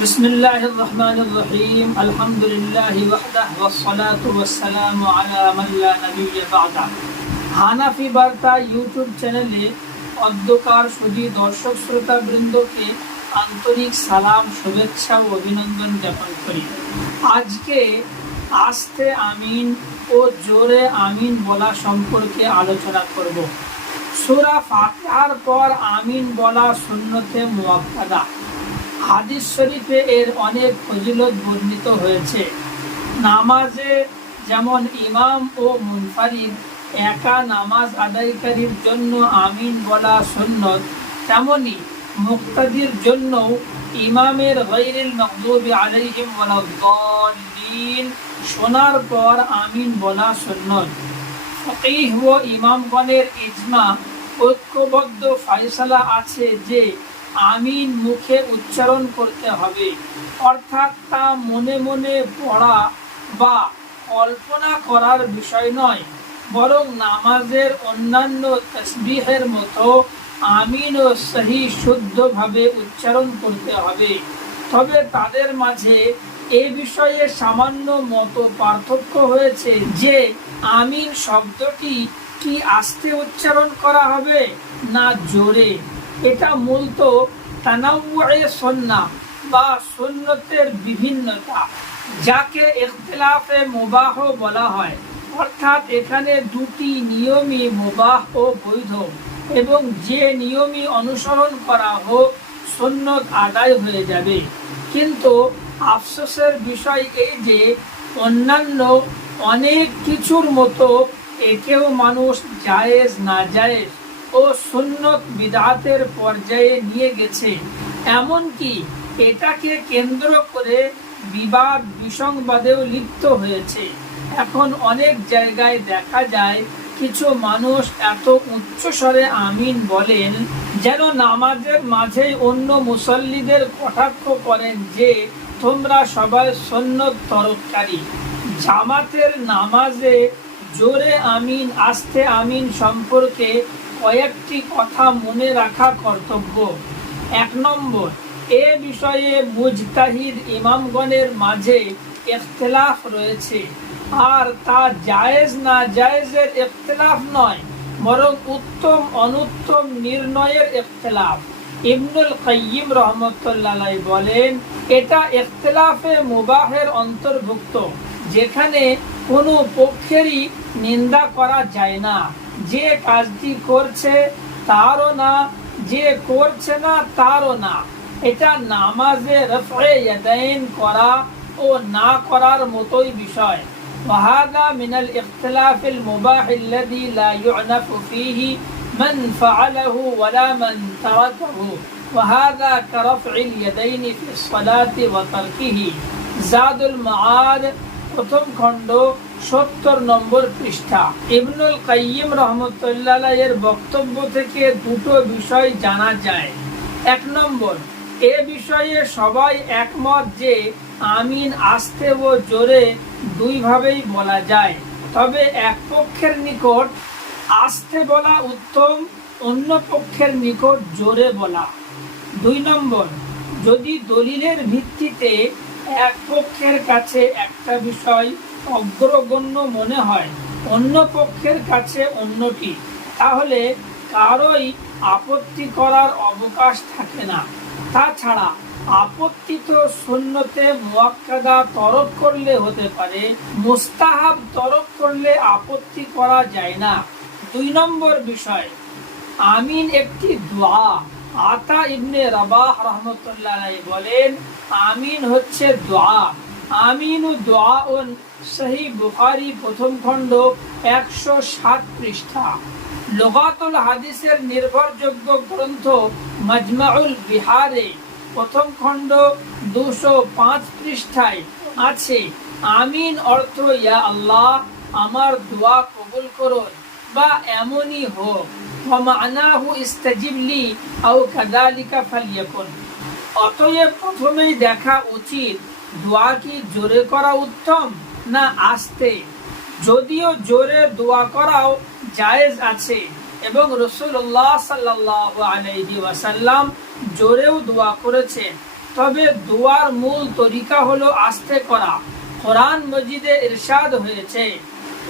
বিসমিল্লাহির রহমানির রহিম আলহামদুলিল্লাহি ওয়াহদাহু ওয়াসসালাতু ওয়াসসালামু আলা মান লা নাবিয়্যা বা'দা। হানাফি বার্তা ইউটিউব চ্যানেলে অধ্যকার সুধী দর্শক শ্রোতা বৃন্দকে আন্তরিক সালাম, শুভেচ্ছা ও অভিনন্দন জ্ঞাপন করি। আজকে আস্তে আমিন ও জোরে আমিন বলা সম্পর্কে আলোচনা করব। সূরা ফাতিহার পর আমিন বলা সুন্নতে মুআক্কাদা। হাদিস শরীফে এর অনেক ফজিলত বর্ণিত হয়েছে। নামাজে যেমন ইমাম ও মুনফারিদ একা নামাজ আদায়কারীর জন্য আমিন বলা সুন্নত, তেমনি মুক্তাদির জন্যও ইমামের গায়রিল মাগদুবি আলাইহিম ওয়ালাদ-দাল্লিন শোনার পর আমিন বলা সুন্নত। ফকিহ ও ইমামগণের ইজমা ঐক্যবদ্ধ ফয়সালা আছে যে আমিন মুখে উচ্চারণ করতে হবে, অর্থাৎ তা মনে মনে পড়া বা কল্পনা করার বিষয় নয়, বরং নামাজের অন্যান্য তাসবিহের মতো আমিন ও সহি শুদ্ধভাবে উচ্চারণ করতে হবে। তবে তাদের মাঝে এ বিষয়ে সামান্য মত পার্থক্য হয়েছে যে আমিন শব্দটি কি আস্তে উচ্চারণ করা হবে না জোরে। এটা মূলত তানাউয়ে সুন্নাহ বা সুন্নতের বিভিন্নতা, যাকে ইখতিলাফে মুবাহ বলা হয়। অর্থাৎ এখানে দুটি নিয়মই মুবাহ ও বৈধ, এবং যে নিয়মই অনুসরণ করা হোক সুন্নত আদায় হয়ে যাবে। কিন্তু আফসোসের বিষয় এই যে অন্যান্য অনেক কিছুর মতো একেও মানুষ জায়েজ না জায়েজ ও সুন্নত বিদআতের পর্যায়ে নিয়ে গেছে। এমনকি এটাকে কেন্দ্র করে বিবাদ বিসংবাদেও লিপ্ত হয়েছে। এখন অনেক জায়গায় দেখা যায় কিছু মানুষ এত উচ্চ স্বরে আমিন বলেন যেন নামাজের মাঝেই অন্য মুসল্লিদের কটাক্ষ করেন যে তোমরা সবাই সুন্নত তরককারী। জামাতের নামাজে জোরে আমিন আস্তে আমিন সম্পর্কে কয়েকটি কথা মনে রাখা কর্তব্য। 1 নম্বর, এ বিষয়ে মুজতাহিদ ইমামগণের মাঝে ইখতিলাফ রয়েছে, আর তা জায়েজ না জায়েজের ইখতিলাফ নয়, বরং উত্তম অনুত্তম নির্ণয়ের ইখতিলাফ। ইবনুল কাইয়িম রাহমাতুল্লাহ আলাইহি বলেন, এটা ইখতিলাফে মুবাহের অন্তর্ভুক্ত, যেখানে কোনো পক্ষেরই নিন্দা করা যায় না। যে কাজটি করছে তারও না, যে করছে না তারও না। এটা নামাজে রফে ইয়াদাইন করা ও না করার মতোই বিষয়। ওয়াহাদা মিনাল ইখতিলাফিল মুবাহ আল্লাযী লা ইউ'নাফু ফীহি মান ফাআলাহু ওয়ালা মান তারাকাহু, ওয়াহাদা কারফইল ইয়াদাইনি ফিস সালাতি ওয়া তারকিহি। জাদুল মাআদ প্রথম খণ্ড 70 নম্বর পৃষ্ঠা। ইবনুল কাইয়িম রাহমাতুল্লাহ আলাইহির বক্তব্য থেকে দুটো বিষয় জানা যায়। 1 নম্বর, এ বিষয়ে সবাই একমত যে আমিন আস্তে ও জোরে দুইভাবেই বলা যায়, তবে এক পক্ষের নিকট আস্তে বলা উত্তম, অন্য পক্ষের নিকট জোরে বলা। 2 নম্বর, যদি দলিলের ভিত্তিতে এক পক্ষের কাছে একটা বিষয় অগ্রগণ্য মনে হয়, অন্য পক্ষের কাছে অন্যটি, তাহলে কারোই আপত্তি করার অবকাশ থাকে না। তাছাড়া আপত্তি তো সুন্নতে মুআক্কাদা তরক করলে হতে পারে, মুস্তাহাব তরক করলে আপত্তি করা যায় না। 2 নম্বর বিষয়, আমিন একটি দোয়া। আতা ইবনে রাবাহ রাহমাতুল্লাহ আলাইহি বলেন, আমিন হচ্ছে দোয়া। আমিন ও দোয়া ও সহিহ বুখারী প্রথম খণ্ড 107 পৃষ্ঠা। লুগাতুল হাদিসের নির্ভরযোগ্য গ্রন্থ মাজমাউল বিহারে প্রথম খণ্ড 205 পৃষ্ঠায় আছে, আমিন অর্থ ইয়া আল্লাহ আমার দোয়া কবুল করুন বা এমনই হোক। ওয়া মা'নাহু ইস্তাজিব লি আও কাযালিকা ফালইয়াকুন। অতএব প্রথমেই দেখা উচিত দোয়া কি জোরে করা উত্তম না আস্তে। যদিও জোরে দোয়া করাও জায়েজ আছে, এবং রাসূলুল্লাহ সাল্লাল্লাহু আলাইহি ওয়াসাল্লাম জোরেও দোয়া করেছেন, তবে দোয়ার মূল তরিকা হলো আস্তে করা। কোরআন মজিদে ইরশাদ হয়েছে,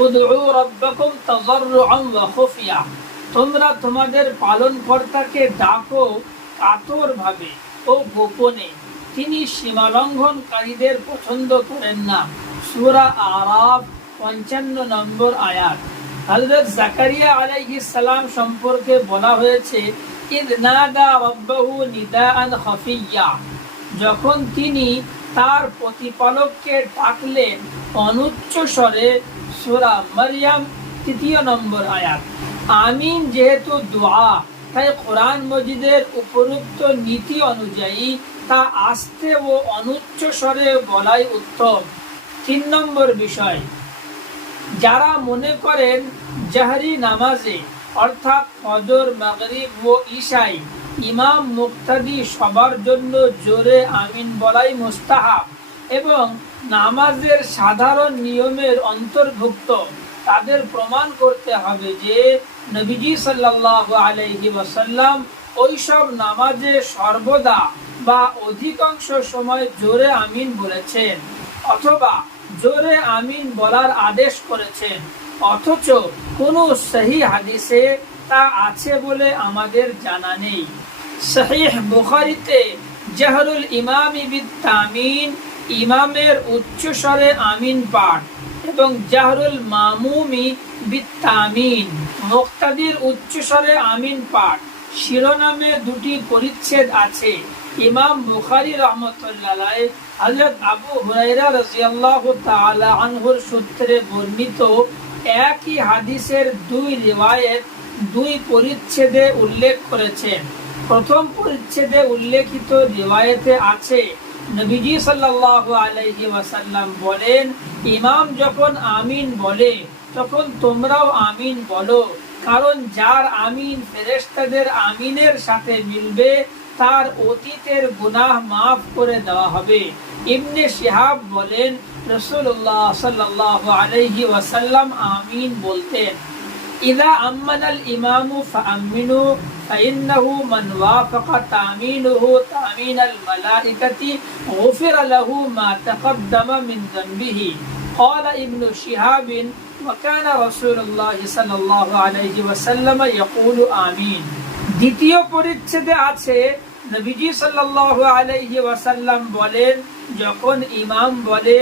উদউ রাব্বাকুম তাযাররুআন ওয়া খুফিয়া, তোমরা তোমাদের পালনকর্তাকে ডাকো কাতরভাবে ও গোপনে, তিনি সীমালঙ্ঘনকারীদের পছন্দ করেন না। সূরা আরাফ 55 নম্বর আয়াত। হযরত জাকারিয়া আলাইহিস সালাম সম্পর্কে বলা হয়েছে, ইদ নাদা রাব্বাহু নিদাআন খাফিয়্যা, যখন তিনি তার প্রতিপালককে ডাকলেন অনুচ্চ স্বরে। সূরা মারইয়াম 3 নম্বর আয়াত। আমিন যেহেতু দোয়া, তাই কোরআন মজিদের উপরোক্ত নীতি অনুযায়ী তা আস্তে ও অনুচ্চ স্বরে বলাই উত্তম। 3 নম্বর বিষয়, যারা মনে করেন জাহরি নামাজে অর্থাৎ ফজর, মাগরিব ও ইশাই ইমাম মুক্তাদি সবার জন্য জোরে আমিন বলাই মুস্তাহাব এবং নামাজের সাধারণ নিয়মের অন্তর্ভুক্ত, তাদের প্রমাণ করতে হবে যে নবীজি সাল্লাল্লাহু আলাইহি ওয়াসাল্লাম ওইসব নামাজে সর্বদা বা অধিকাংশ সময় জোরে আমিন বলেছেন অথবা জোরে আমিন বলার আদেশ করেছেন, অথচ কোনো সহিহ হাদিসে তা আছে বলে আমাদের জানা নেই। সহিহ বুখারীতে জাহরুল ইমামি বিত তামিন, ইমামের উচ্চ স্বরে আমিন পাঠ, এবং জাহরুল মামুমি বিত তামিন, মুক্তাদির উচ্চ স্বরে আমিন পাঠ শিরোনামে 2টি পরিচ্ছেদ আছে। ইমাম বুখারী রাহমাতুল্লাহ আলাইহি হযরত আবু হুরায়রা রাদিয়াল্লাহু তাআলা আনহুর সূত্রে বর্ণিত একই হাদিসের 2 রিওয়ায়াত 2 পরিচ্ছেদে উল্লেখ করেছেন। প্রথম পরিচ্ছেদে উল্লেখিত রিওয়ায়াতে আছে, নবীজি সাল্লাল্লাহু আলাইহি ওয়াসাল্লাম বলেন, ইমাম যখন আমিন বলে তখন তোমরাও আমিন বলো, কারণ যার আমিন ফেরেশতাদের আমিনের সাথে মিলবে তার অতীতের গুনাহ মাফ করে দেওয়া হবে। ইবনে শিহাব বলেন, রাসূলুল্লাহ সাল্লাল্লাহু আলাইহি ওয়াসাল্লাম আমিন বলতেন, ইযা আমানাল ইমামু ফাআমিনু ফাইন্নাহু মান ওয়াফাকা তামিনুহু তামিনাল মালাইকাতি গুফিরা লাহু মা তাকদ্দামা মিন যানবিহি। ক্বালা ইবনু শিহাব ওয়া কানা রাসূলুল্লাহ সাল্লাল্লাহু আলাইহি ওয়াসাল্লাম ইয়াকুলু আমিন। দ্বিতীয় পরিচ্ছেদে আছে, নবীজি সাল্লাল্লাহু আলাইহি ওয়াসাল্লাম বলেন, যখন ইমাম বলে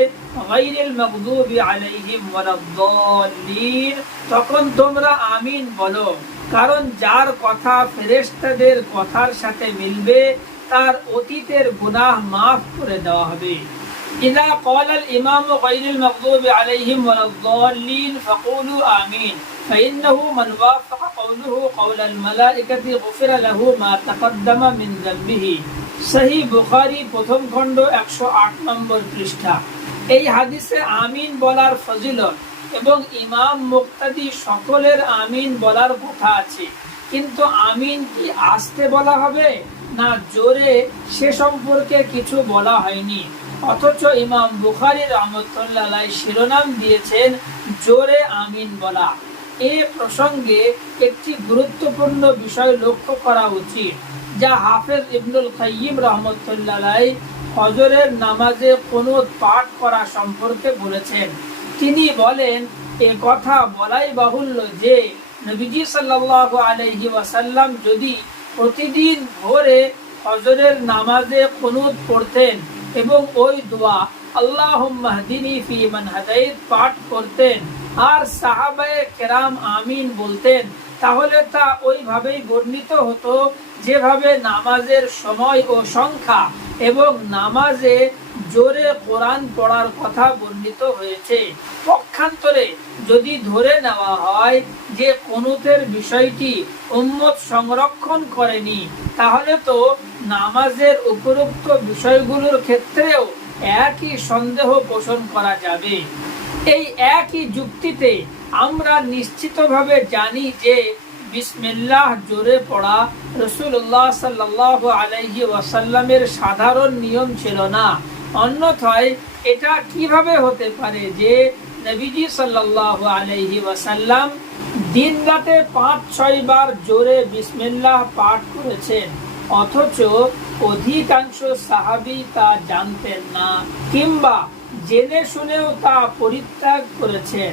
গায়রিল মাগদুবি আলাইহিম ওয়ালাদ-দাল্লিন, তখন তোমরা আমিন বলো, কারণ যার কথা ফেরেশতাদের কথার সাথে মিলবে তার অতীতের গুনাহ মাফ করে দেওয়া হবে। ইযা ক্বালাল ইমামু গায়রিল মাগদুবি আলাইহিম ওয়ালাদ-দাল্লিন ফাকুলু আমিন فإنه من وافق قوله قول الملائكة غفر له ما تقدم من ذنبه। সহিহ বুখারী প্রথম খণ্ড 108 নম্বর পৃষ্ঠা। এই হাদিসে আমিন বলার ফজিলত এবং ইমাম মুক্তাদি সকলের আমিন বলার কথা আছে, কিন্তু আমিন কি আস্তে বলা হবে না জোরে সে সম্পর্কে কিছু বলা হয়নি, অথচ ইমাম বুখারী রাহমাতুল্লাহ আলাইহি শিরোনাম দিয়েছেন জোরে আমিন বলা। এই প্রসঙ্গে একটি গুরুত্বপূর্ণ বিষয় লক্ষ্য করা উচিত, যা হাফেজ ইবনুল কাইয়িম রাহমাতুল্লাহ আলাইহি ফজরের নামাজে কুনুত পাঠ করা সম্পর্কে বলেছেন। তিনি বলেন, এ কথা বলাই বাহুল্য যে নবীজি সাল্লাল্লাহু আলাইহি ওয়াসাল্লাম যদি প্রতিদিন ভোরে ফজরের নামাজে কুনুত পড়তেন এবং ওই দোয়া আল্লাহুম্মা হদিনি ফি মান হাদাইত পাঠ করতেন আর সাহাবায়ে কেরাম আমিন বলতেন, তাহলে তা ওইভাবেই বর্ণিত হতো যেভাবে নামাজের সময় ও সংখ্যা এবং নামাজে জোরে কোরআন পড়ার কথা বর্ণিত হয়েছে। পক্ষান্তরে যদি ধরে নেওয়া হয় যে কুনুতের বিষয়টি উম্মত সংরক্ষণ করেনি, তাহলে তো নামাজের উপরোক্ত বিষয়গুলোর ক্ষেত্রেও একই সন্দেহ পোষণ করা যাবে। এই একই যুক্তিতে আমরা নিশ্চিতভাবে জানি যে বিসমিল্লাহ জোরে পড়া রাসূলুল্লাহ সাল্লাল্লাহু আলাইহি ওয়াসাল্লামের সাধারণ নিয়ম ছিল না। অন্যথায় এটা কিভাবে হতে পারে যে নবীজি সাল্লাল্লাহু আলাইহি ওয়াসাল্লাম দিন রাতে 5-6 বার জোরে বিসমিল্লাহ পাঠ করেছেন, অথচ অধিকাংশ সাহাবী তা জানতেন না কিংবা জেনে শুনেও তা পরিত্যাগ করেছেন।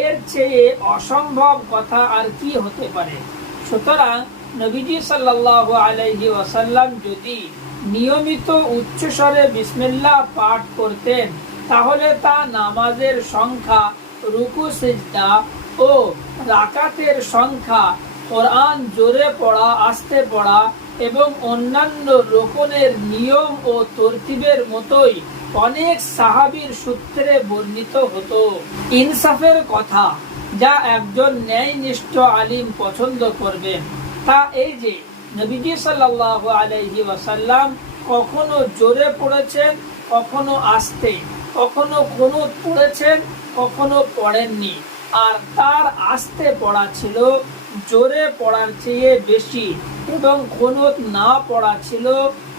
এর চেয়ে অসম্ভব কথা আর কি হতে পারে। সুতরাং নবীজি সাল্লাল্লাহু আলাইহি ওয়াসাল্লাম যদি নিয়মিত উচ্চস্বরে বিসমিল্লাহ পাঠ করতেন তাহলে তা নামাজের সংখ্যা, রুকু সিজদা ও রাকাতের সংখ্যা, কোরআন জোরে পড়া আস্তে পড়া এবং অন্যান্য রোকনের নিয়ম ও তরতিবের মতোই অনেক সাহাবীর সূত্রে বর্ণিত হতো। ইনসাফের কথা যা একজন ন্যায়নিষ্ঠ আলিম পছন্দ করবেন তা এই যে নবীজি সাল্লাল্লাহু আলাইহি ওয়াসাল্লাম কখনো জোরে পড়েছেন, কখনো আস্তে, কখনো কুনুত পড়েছেন, কখনো পড়েননি। আর তার আস্তে পড়া ছিল জোরে পড়ার চেয়ে বেশি এবং কুনুত না পড়া ছিল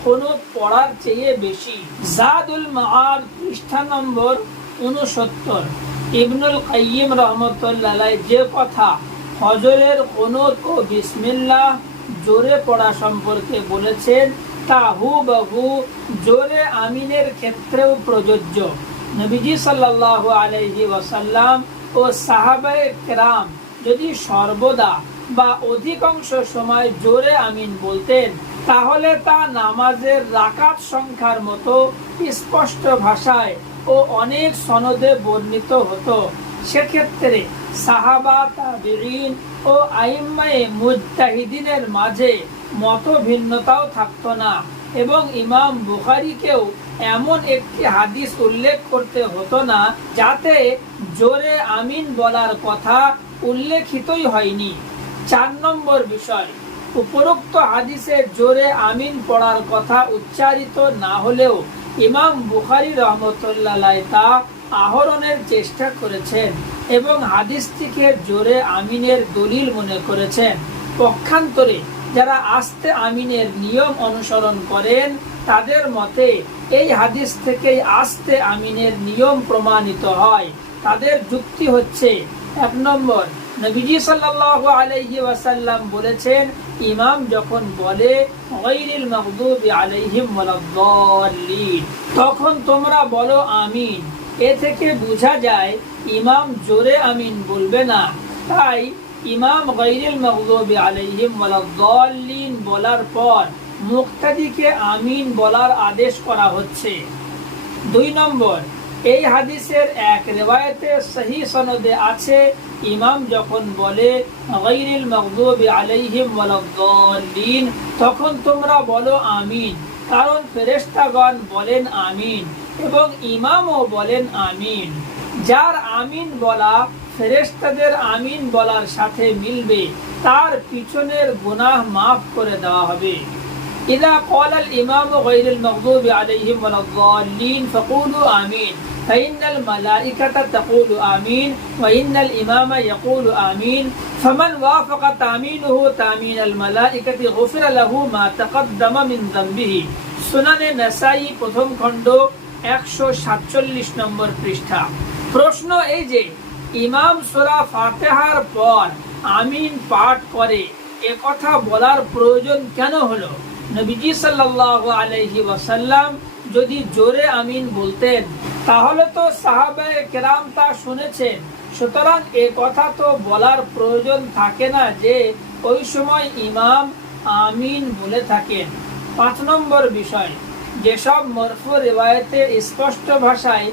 কুনুত পড়ার চেয়ে বেশি। জাদুল মাআদ পৃষ্ঠা নম্বর 69 ইবনুল কাইয়িম রাহমাতুল্লাহ আলাইহি যে কথা ফজরের কুনুত ও বিসমিল্লাহ জোরে পড়া সম্পর্কে বলেছেন তা হুবহু জোরে আমিনের ক্ষেত্রেও প্রযোজ্য। নবীজি সাল্লাল্লাহু আলাইহি ওয়াসাল্লাম ও সাহাবায়ে কেরাম যদি সর্বদা বা অধিকাংশ সময় জোরে আমিন বলতেন তাহলে তা নামাজের রাকাত সংখ্যার মতো স্পষ্ট ভাষায় ও অনেক সনদে বর্ণিত হতো। সেক্ষেত্রে সাহাবা, তাবেঈন ও আইম্মায়ে মুজতাহিদিনের মাঝে মতভিন্নতাও থাকতো না এবং ইমাম বুখারীকেও এমন একটি হাদিস উল্লেখ করতে হতো না যাতে জোরে আমিন বলার কথা উল্লেখিতই হয়নি। 4 নম্বর বিষয়, উপরোক্ত হাদিসে জোরে আমিন পড়ার কথা উচ্চারিত না হলেও ইমাম বুখারী রাহমাতুল্লাহ আলাইহি তা আহরণের চেষ্টা করেছেন এবং হাদিসটিকে জোরে আমিনের দলিল মনে করেছেন। পক্ষান্তরে যারা আস্তে আমিনের নিয়ম অনুসরণ করেন তাদের মতে এই হাদিস থেকেই আস্তে আমিনের নিয়ম প্রমাণিত হয়। তাদের যুক্তি হচ্ছে, 1 নম্বর, নবীজি সাল্লাল্লাহু আলাইহি ওয়াসাল্লাম বলেছেন ইমাম যখন বলে গায়রিল মাগদুবি আলাইহিম ওয়ালাদ-দাল্লিন তখন তোমরা বলো আমিন। এ থেকে বোঝা যায় ইমাম জোরে আমিন বলবে না, তাই ইমাম গায়রিল মাগদুবি আলাইহিম ওয়ালাদ-দাল্লিন বলার পর মুক্তাদিকে আমিন বলার আদেশ করা হচ্ছে। 2 নম্বর, এই হাদিসের এক রিওয়ায়াতে সহিহ সনদে আছে ইমাম যখন বলে গায়রিল মাগদুবি আলাইহিম ওয়ালাদ-দাল্লিন তখন তোমরা বলো আমিন, কারণ ফেরেশতাগণ বলেন আমিন এবং ইমামও বলেন আমিন। যার আমিন বলা ফেরেশতাদের আমিন বলার সাথে মিলবে তার পিছনের গুনাহ মাফ করে দেওয়া হবে। ইযা ক্বালাল ইমামু গায়রিল মাগদুবি আলাইহিম ওয়ালাদ-দাল্লিন ফাকুলু আমিন ফাইন্নাল মালাইকাতা তাকুলু আমিন ওয়া ইন্নাল ইমামা ইয়াকুলু আমিন ফামান ওয়াফাকা তামিনুহু তামিনাল মালাইকাতি গুফিরা লাহু মা তাকদ্দামা মিন যামবিহি। সুনানে নাসাই প্রথম খণ্ড 147 নম্বর পৃষ্ঠা। প্রশ্ন এই যে ইমাম সূরা ফাতিহার পর আমিন পাঠ করে এ কথা বলার প্রয়োজন কেন হলো? নবীজি সাল্লাল্লাহু আলাইহি ওয়াসাল্লাম যদি জোরে আমিন বলতেন তাহলে তো সাহাবায়ে কেরাম তা শুনেছেন, সুতরাং এ কথা তো বলার প্রয়োজন থাকে না যে ওই সময় ইমাম আমিন বলে থাকেন। 5 নম্বর বিষয়, যেসব মরফু রিওয়ায়াতে স্পষ্ট ভাষায়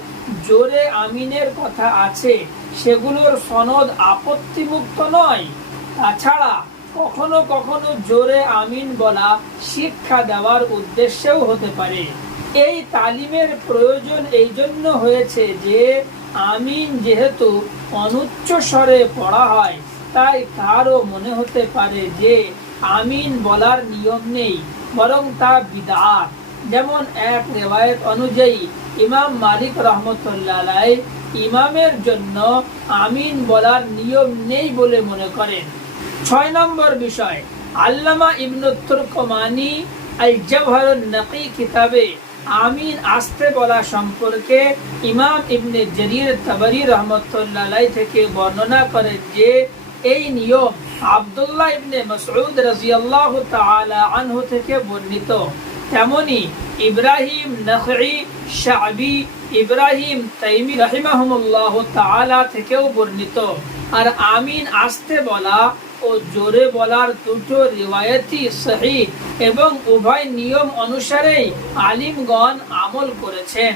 জোরে আমিনের কথা আছে সেগুলোর সনদ আপত্তিমুক্ত নয়। তাছাড়া কখনো কখনো জোরে আমিন বলা শিক্ষা দেওয়ার উদ্দেশ্যেও হতে পারে। এই তালিমের প্রয়োজন এই জন্য হয়েছে যে আমিন যেহেতু অনুচ্চ স্বরে পড়া হয় তাই কারও মনে হতে পারে যে আমিন বলার নিয়ম নেই, বরং তা বিদআত। যেমন এক রিওয়ায়াত অনুযায়ী ইমাম মালিক রাহমাতুল্লাহ আলাইহি ইমামের জন্য আমিন বলার নিয়ম নেই বলে মনে করেন। 6 নম্বর বিষয়, আল্লামা ইবনে তুর্কমানি আল জাওহারুন নাকি কিতাবে আমিন আস্তে বলা সম্পর্কে ইমাম ইবনে জারির তাবরি রাহমাতুল্লাহ আলাইহি থেকে বর্ণনা করেন যে এই নিয়ম আব্দুল্লাহ ইবনে মাসউদ রাদিয়াল্লাহু তাআলা আনহু থেকে বর্ণিত। তেমনি ইব্রাহিম নখঈ, শাবি, ইব্রাহিম তাইমি রাহিমাহুমুল্লাহ তাআলা থেকেও বর্ণিত। আর আমিন আস্তে বলা ও জোরে বলার দুটো রিওয়ায়াতই সহিহ এবং উভয় নিয়ম অনুসারেই আলিমগণ আমল করেছেন।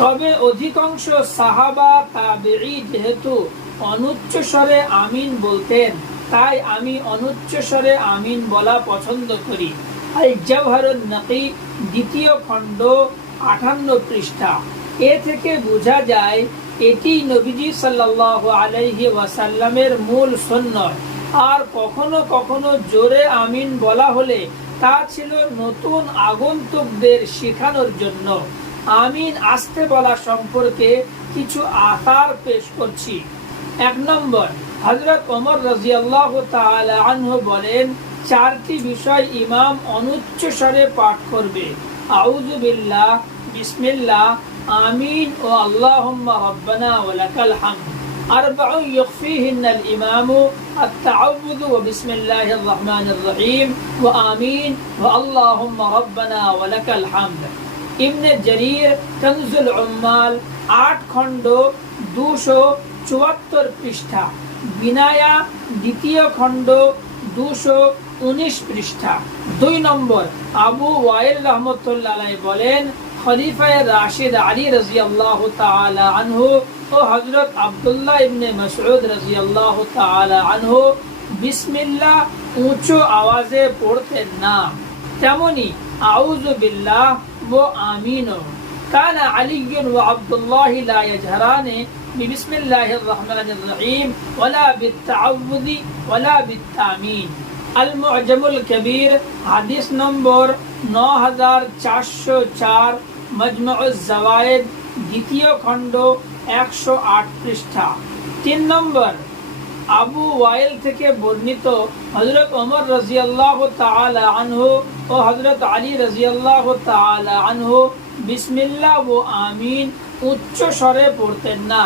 তবে অধিকাংশ সাহাবা তাবেঈ যেহেতু অনুচ্চ স্বরে আমিন বলতেন, তাই আমি অনুচ্চ স্বরে আমিন বলা পছন্দ করি। আল জাওহারুন নকী, দ্বিতীয় খণ্ড, 58 পৃষ্ঠা। এ থেকে বোঝা যায় এটি নবীজি সাল্লাল্লাহু আলাইহি ওয়াসাল্লামের মূল সুন্নাহ। আর কখনো কখনো জোরে আমিন বলা হলে তা ছিল নতুন আগন্তুকদের শেখানোর জন্য। আমিন আস্তে বলা সম্পর্কে কিছু আসার পেশ করছি। 1 নম্বর, হযরত ওমর রাদিয়াল্লাহু তাআলা আনহু বলেন, 4টি বিষয় ইমাম অনুচ্চ স্বরে পাঠ করবে: আউযু বিল্লাহ, বিসমিল্লাহ, আমিন ও আল্লাহুম্মা রাব্বানা ওয়া লাকাল হামদ। 4 ইখফিহিন্নাল ইমামু আত-তাআউযু ওয়া বিসমিল্লাহির রহমানির রহিম ওয়া আমিন ওয়া আল্লাহুম্মা রাব্বানা ওয়া লাকাল হামদ। ইবনে জারীর কানজুল উম্মাল, 8 খণ্ড, 274 পৃষ্ঠা। বিনায়া, দ্বিতীয় খণ্ড, 219 পৃষ্ঠা। 2 নম্বর, আবু ওয়াইল রাহমাতুল্লাহ আলাইহি বলেন, খলিফায়ে রাশিদ আলী রাদিয়াল্লাহু তাআলা আনহু ও হযরত আব্দুল্লাহ ইবনে মাসউদ রাদিয়াল্লাহু তাআলা আনহু বিসমিল্লাহ উঁচু আওয়াজে পড়তেন না। তেমনি আউযু বিল্লাহ ও আমিন। কানা আলী ওয়া আব্দুল্লাহ লা ইয়াজহারানি বিসমিল্লাহির রহমানির রহিম ওয়ালা বিত্তাআউযি ওয়ালা বিত্তামিন। আল মুআজামুল কবীর, হাদিস নম্বর 9404, মাজমাউজ জাওয়ায়েদ, দ্বিতীয় খণ্ড, 108 পৃষ্ঠা। 3 নম্বর, আবু ওয়াইল থেকে বর্ণিত হযরত ওমর রাদিয়াল্লাহু তাআলা আনহু ও হযরত আলী রাদিয়াল্লাহু তাআলা আনহু বিসমিল্লাহ ও আমিন উচ্চ স্বরে পড়তেন না।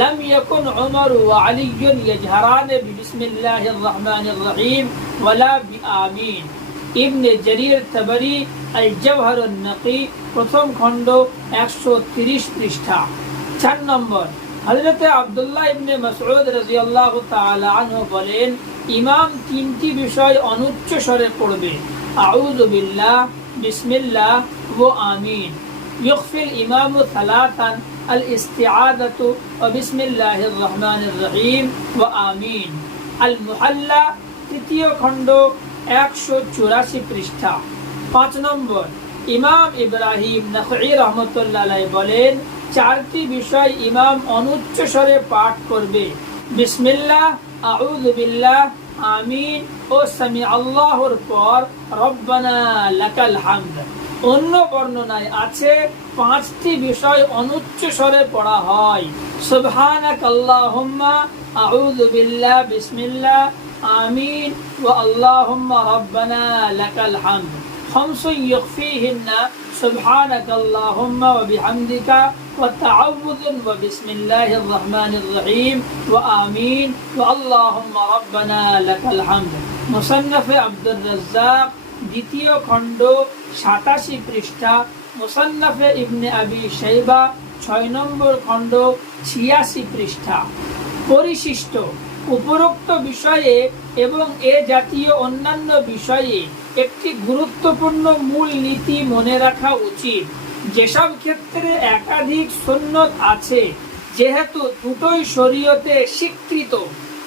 লাম ইয়াকুন উমর ওয়া আলী ইয়াজহারান বিসমিল্লাহির রহমানির রহিম ওয়ালা বিআমিন। ইবনে জারীর তাবরী, আল জাওহারুন নকী, প্রথম খণ্ড, 130 পৃষ্ঠা। 4 নম্বর, হযরত আব্দুল্লাহ ইবনে মাসউদ রাদিয়াল্লাহু তাআলা আনহু বলেন, ইমাম 3টি বিষয় অনুচ্চ স্বরে পড়বে: আউযু বিল্লাহ, বিসমিল্লাহ ও আমিন। ইখফিল ইমামু সালাতান, আল ইস্তিআযাতু ওয়া বিসমিল্লাহির রহমানির রহিম ওয়া আমিন। আল মুহাল্লা, তৃতীয় খণ্ড, 184 পৃষ্ঠা। 5 নম্বর, ইমাম ইব্রাহিম নখঈ রাহমাতুল্লাহ আলাইহি বলেন, 4টি বিষয় ইমাম অনুচ্চ স্বরে পাঠ করবে: বিসমিল্লাহ, আউযু বিল্লাহ, আমিন ও সামি আল্লাহর পর রব্বানা লাকাল হামদ। অন্য বর্ণনায় আছে 5টি বিষয় অনুচ্চ স্বরে পড়া হয়: সুবহানাকাল্লাহুম্মা, আউযু বিল্লাহ, বিসমিল্লাহ, আমিন ওয়া আল্লাহুম্মা রাব্বানা লাকাল হামদ। 5 ইখফিহিন্না সুবহানাকাল্লাহুম্মা ওয়া বিহামদিকা ওয়া তাআউযু ওয়া বিসমিল্লাহির রহমানির রহিম ওয়া আমিন ওয়া আল্লাহুম্মা রাব্বানা লাকাল হামদ। মুসান্নাফে আব্দুর রাজ্জাক, দ্বিতীয় খণ্ড, 87 পৃষ্ঠা। মুসান্নাফে ইবনে আবি শাইবা, 6 নম্বর খণ্ড, 86 পৃষ্ঠা। পরিশিষ্ট, উপরোক্ত বিষয়ে এবং এ জাতীয় অন্যান্য বিষয়ে একটি গুরুত্বপূর্ণ মূল নীতি মনে রাখা উচিত। যেসব ক্ষেত্রে একাধিক সুন্নত আছে, যেহেতু দুটোই শরীয়তে স্বীকৃত,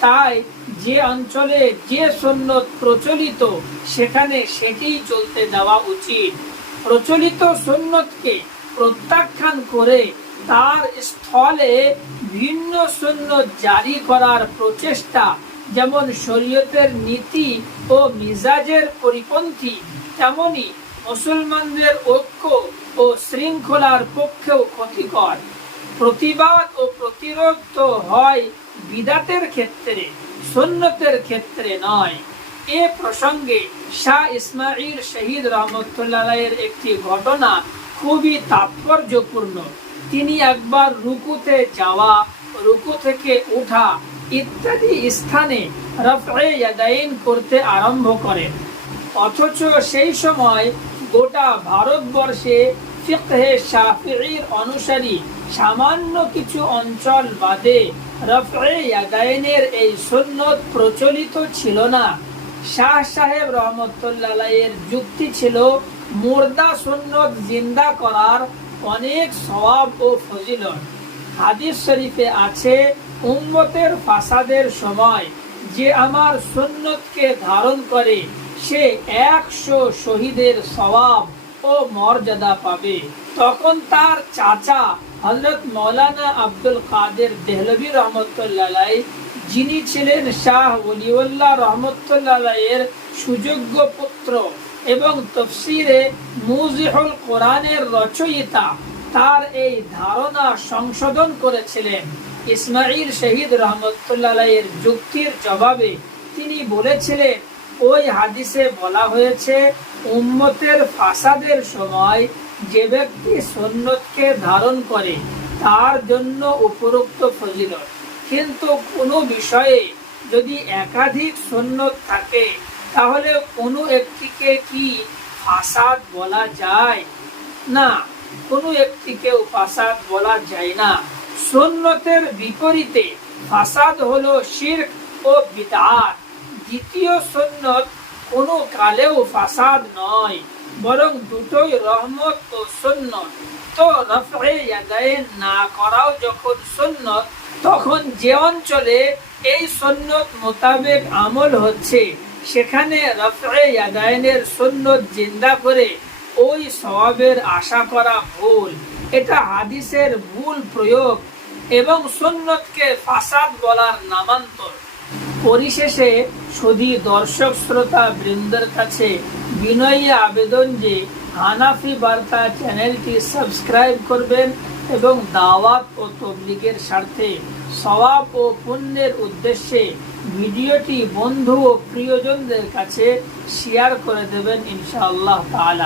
তাই যে অঞ্চলে যে সুন্নত প্রচলিত সেখানে সেটিই চলতে দেওয়া উচিত। প্রচলিত সুন্নতকে প্রত্যাখ্যান করে তার স্থলে ভিন্ন সুন্নত জারি করার প্রচেষ্টা যেমন শরীয়তের নীতি ও মিজাজের পরিপন্থী, তেমনি মুসলমানদের ঐক্য ও শৃঙ্খলার পক্ষেও ক্ষতিকর। প্রতিবাদ ও প্রতিরোধ তো হয় বিদাতের ক্ষেত্রে, সুন্নতের ক্ষেত্রে নয়। এ প্রসঙ্গে শাহ ইসমাইল শহীদ রহমতুল্লাহ আলাইহির একটি ঘটনা খুবই তাৎপর্যপূর্ণ। তিনি একবার রুকুতে যাওয়া, রুকু থেকে ওঠা ইত্যাদি স্থানে রফে ইয়াদাইন করতে আরম্ভ করেন, অথচ সেই সময় গোটা ভারতবর্ষে ফিকহে শাফিঈর অনুসারী সামান্য কিছু অঞ্চল বাদে রফে ইয়াদাইনের এই সুন্নত প্রচলিত ছিল না। শাহ সাহেব রহমতুল্লাহ আলাইহির যুক্তি ছিল মুর্দা সুন্নত জিন্দা করার অনেক সওয়াব ও ফজিলত। হাদিস শরীফে আছে, উম্মতের ফাসাদের সময় যে আমার সুন্নতকে ধারণ করে সে 100 শহীদের সওয়াব ও মর্যাদা পাবে। তখন তার চাচা হযরত মাওলানা আব্দুল কাদের দেহলভী রহমতুল্লাহ আলাইহি, যিনি ছিলেন শাহ ওলিউল্লাহ রহমতুল্লাহ আলাইহির সুযোগ্য পুত্র এবং তফসিরে মুজিহুল কোরআনের রচয়িতা, তার এই ধারণা সংশোধন করেছিলেন। ইসমাইল শহীদ রহমতুল্লাহ আলাইহির যুক্তির জবাবে তিনি বলেছিলেন, ওই হাদিসে বলা হয়েছে উম্মতের ফাসাদের সময় যে ব্যক্তি সুন্নতকে ধারণ করে তার জন্য উপরোক্ত ফজিলত, কিন্তু কোনো বিষয়ে যদি একাধিক সুন্নত থাকে তাহলে কোনো একটিকে কি ফাসাদ বলা যায়? না, কোনো একটিকেও ফাসাদ বলা যায় না। সুন্নতের বিপরীতে ফাসাদ হলো শিরক ও বিদআত। দ্বিতীয় সুন্নত কোনো কালেও ফাসাদ নয়, বরং দুটোই রহমত ও সুন্নত। তো রফে ইয়াদাইন না করাও যখন সুন্নত, তখন যে অঞ্চলে এই সুন্নত মোতাবেক আমল হচ্ছে সেখানে রফে ইয়াদাইনের সুন্নত জিন্দা করে ওই সওয়াবের আশা করা ভুল। এটা হাদিসের ভুল প্রয়োগ এবং সুন্নতকে ফাসাদ বলার নামান্তর। পরিশেষে সুধী দর্শক শ্রোতা বৃন্দের কাছে বিনয়ী আবেদন যে হানাফি বার্তা চ্যানেলটি সাবস্ক্রাইব করবেন এবং দাওয়াত ও তাবলীগের স্বার্থে সওয়াব ও পুণ্যের উদ্দেশ্যে ভিডিওটি বন্ধু ও প্রিয়জনদের কাছে শেয়ার করে দেবেন ইনশাআল্লাহ তাআলা।